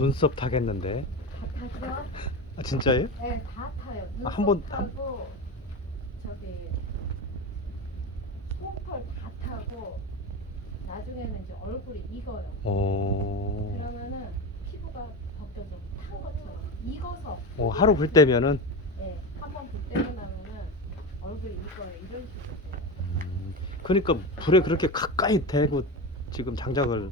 눈썹 타겠는데. 다 타죠? 아, 진짜예요? 네, 다 타요. 아, 한 번- 눈썹 타고 저기 솜털 다 타고 나중에는 이제 얼굴이 익어요. 그러면은 피부가 벗겨져 탄 것처럼 익어서. 하루 불 때면은. 네, 한번 불 때고 나면은 얼굴이 익어요. 이런 식으로 돼요. 그러니까 불에 그렇게 가까이 대고 지금 장작을